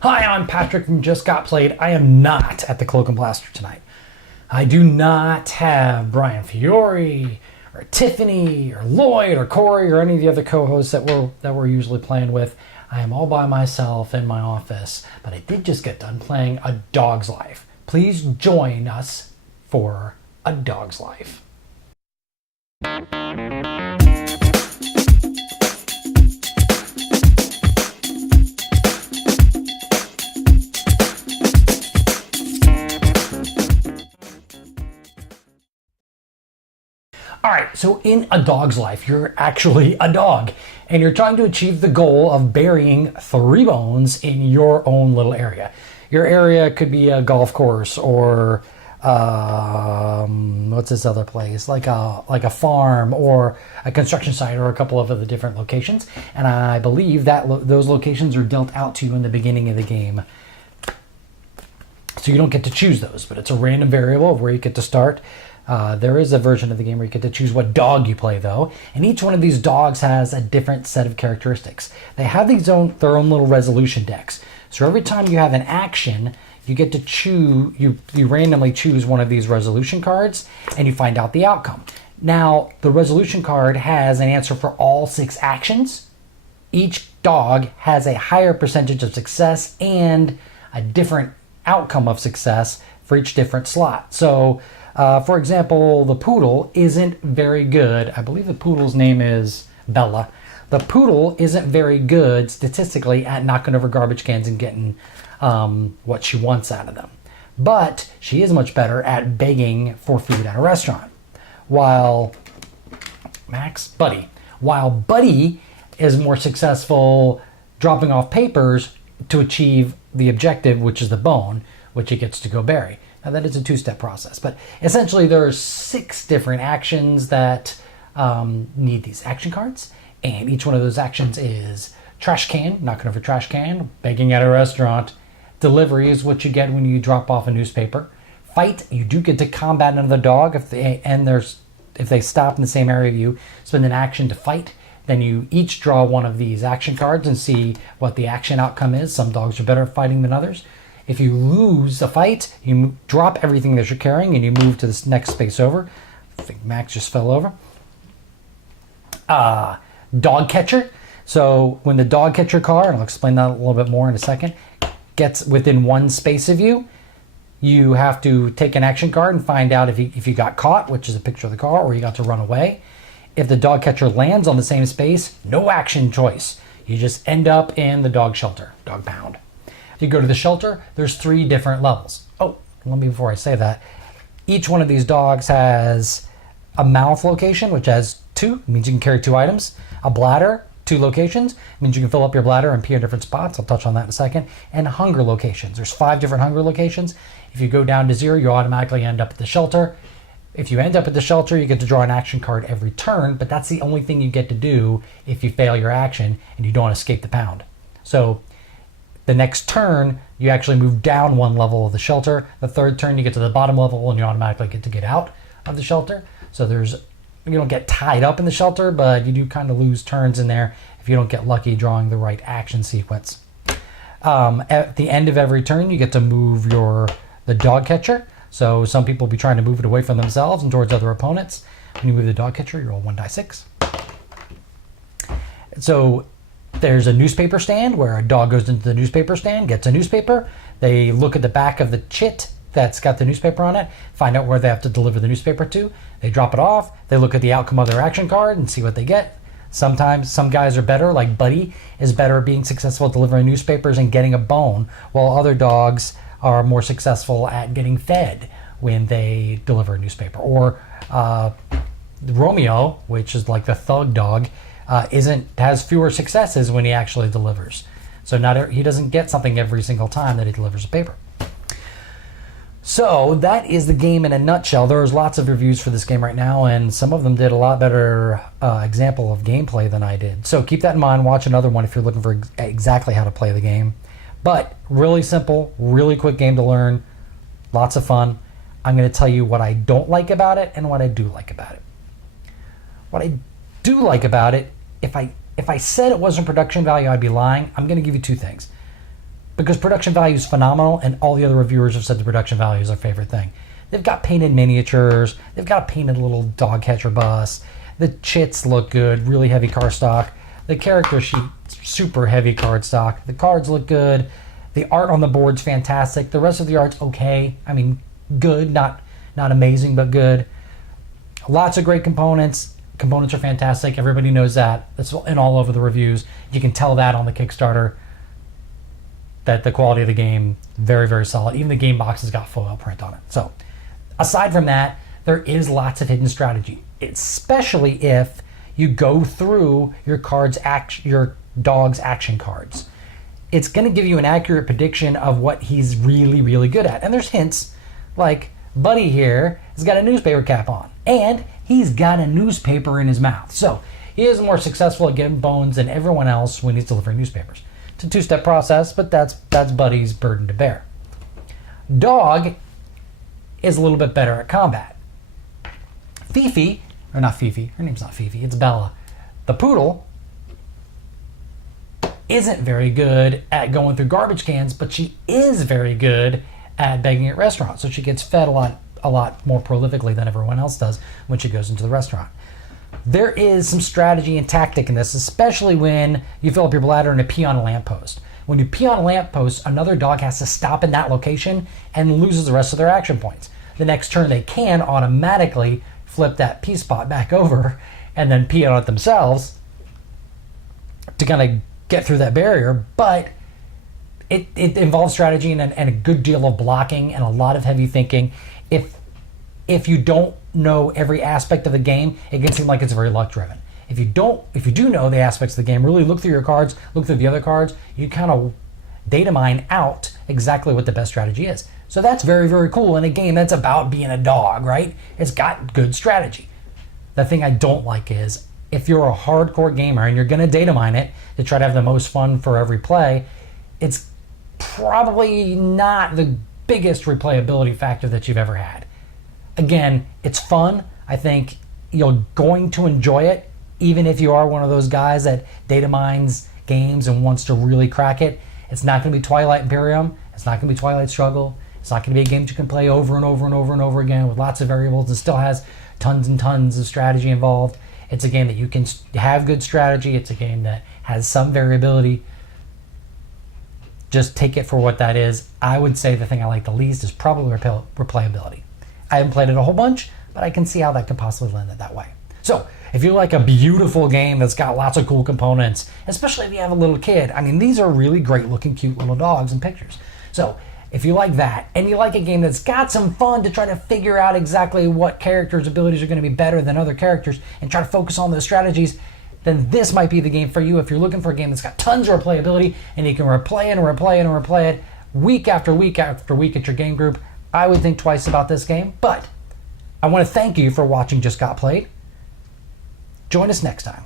Hi, I'm Patrick from Just Got Played. I am not at the Cloak and Blaster tonight. I do not have Brian Fiore or Tiffany or Lloyd or Corey or any of the other co-hosts that we're usually playing with. I am all by myself in my office, but I did just get done playing A Dog's Life. Please join us for A Dog's Life. All right, so in A Dog's Life, you're actually a dog, and you're trying to achieve the goal of burying 3 bones in your own little area. Your area could be a golf course or what's this other place? Like a farm or a construction site or a couple of other different locations. And I believe that those locations are dealt out to you in the beginning of the game. So you don't get to choose those, but it's a random variable of where you get to start. There is a version of the game where you get to choose what dog you play, though, and each one of these dogs has a different set of characteristics. They have their own little resolution decks. So every time you have an action, you get to choose, you randomly choose one of these resolution cards, and you find out the outcome. Now, the resolution card has an answer for all 6 actions. Each dog has a higher percentage of success and a different outcome of success for each different slot. So, for example, the poodle isn't very good. I believe the poodle's name is Bella. The poodle isn't very good statistically at knocking over garbage cans and getting what she wants out of them. But she is much better at begging for food at a restaurant. While Buddy is more successful dropping off papers to achieve the objective, which is the bone, which he gets to go bury. Now that is a 2-step process, but essentially there are 6 different actions that need these action cards, and each one of those actions is trash can, knocking over trash can, begging at a restaurant. Delivery is what you get when you drop off a newspaper. Fight, you do get to combat another dog if they stop in the same area of you, spend an action to fight. Then you each draw one of these action cards and see what the action outcome is. Some dogs are better at fighting than others. If you lose a fight, you drop everything that you're carrying and you move to this next space over. I think Max just fell over. Dog catcher. So when the dog catcher car, and I'll explain that a little bit more in a second, gets within 1 space of you, you have to take an action card and find out if you got caught, which is a picture of the car, or you got to run away. If the dog catcher lands on the same space, no action choice. You just end up in the dog shelter, dog pound. If you go to the shelter, there's 3 different levels. Oh, before I say that, each one of these dogs has a mouth location, which has 2, means you can carry 2 items. A bladder, 2 locations, means you can fill up your bladder and pee in different spots. I'll touch on that in a second. And hunger locations. There's 5 different hunger locations. If you go down to 0, you automatically end up at the shelter. If you end up at the shelter, you get to draw an action card every turn, but that's the only thing you get to do if you fail your action and you don't escape the pound. So the next turn, you actually move down 1 level of the shelter. The 3rd turn, you get to the bottom level and you automatically get to get out of the shelter. So you don't get tied up in the shelter, but you do kind of lose turns in there if you don't get lucky drawing the right action sequence. At the end of every turn, you get to move the dog catcher. So some people will be trying to move it away from themselves and towards other opponents. When you move the dog catcher, you roll 1d6. So there's a newspaper stand where a dog goes into the newspaper stand, gets a newspaper. They look at the back of the chit that's got the newspaper on it, find out where they have to deliver the newspaper to. They drop it off. They look at the outcome of their action card and see what they get. Sometimes some guys are better, like Buddy is better at being successful at delivering newspapers and getting a bone, while other dogs are more successful at getting fed when they deliver a newspaper. Or Romeo, which is like the thug dog, has fewer successes when he actually delivers. So he doesn't get something every single time that he delivers a paper. So that is the game in a nutshell. There's lots of reviews for this game right now, and some of them did a lot better example of gameplay than I did. So keep that in mind. Watch another one if you're looking for exactly how to play the game. But really simple, really quick game to learn. Lots of fun. I'm going to tell you what I don't like about it and what I do like about it. What I do like about it, if I said it wasn't production value, I'd be lying. I'm going to give you 2 things. because production value is phenomenal, and all the other reviewers have said the production value is their favorite thing. They've got painted miniatures, they've got a painted little dog catcher bus, the chits look good, really heavy cardstock, the character sheet, super heavy cardstock, the cards look good, the art on the board's fantastic, the rest of the art's okay, I mean good, not amazing, but good. Lots of great components. Components are fantastic, everybody knows that. That's in all over the reviews. You can tell that on the Kickstarter, that the quality of the game, very, very solid. Even the game box has got foil print on it. So aside from that, there is lots of hidden strategy, especially if you go through your dog's action cards. It's going to give you an accurate prediction of what he's really, really good at. And there's hints, like Buddy here has got a newspaper cap on, and he's got a newspaper in his mouth. So he is more successful at getting bones than everyone else when he's delivering newspapers. It's a two-step process, but that's Buddy's burden to bear. Dog is a little bit better at combat. Fifi, or not Fifi, her name's not Fifi, it's Bella. The poodle isn't very good at going through garbage cans, but she is very good at begging at restaurants. So she gets fed a lot more prolifically than everyone else does when she goes into the restaurant. There is some strategy and tactic in this, especially when you fill up your bladder and you pee on a lamppost. When you pee on a lamppost, another dog has to stop in that location and loses the rest of their action points. The next turn they can automatically flip that pee spot back over and then pee on it themselves to kind of get through that barrier, but it involves strategy and a good deal of blocking and a lot of heavy thinking. If you don't know every aspect of the game, it can seem like it's very luck driven. If you do know the aspects of the game, really look through your cards, look through the other cards, you kind of data mine out exactly what the best strategy is. So that's very, very cool in a game that's about being a dog, right? It's got good strategy. The thing I don't like is if you're a hardcore gamer and you're going to data mine it to try to have the most fun for every play, it's probably not the biggest replayability factor that you've ever had. Again, it's fun. I think you're going to enjoy it, even if you are one of those guys that data mines games and wants to really crack it. It's not going to be Twilight Imperium. It's not going to be Twilight Struggle. It's not going to be a game that you can play over and over and over and over again with lots of variables and still has tons and tons of strategy involved. It's a game that you can have good strategy. It's a game that has some variability. Just take it for what that is. I would say the thing I like the least is probably replayability. I haven't played it a whole bunch, but I can see how that could possibly land it that way. So if you like a beautiful game that's got lots of cool components, especially if you have a little kid, I mean, these are really great looking, cute little dogs and pictures. So if you like that, and you like a game that's got some fun to try to figure out exactly what characters' abilities are going to be better than other characters and try to focus on those strategies, then this might be the game for you. If you're looking for a game that's got tons of replayability and you can replay it and replay it and replay it week after week after week at your game group, I would think twice about this game. But I want to thank you for watching Just Got Played. Join us next time.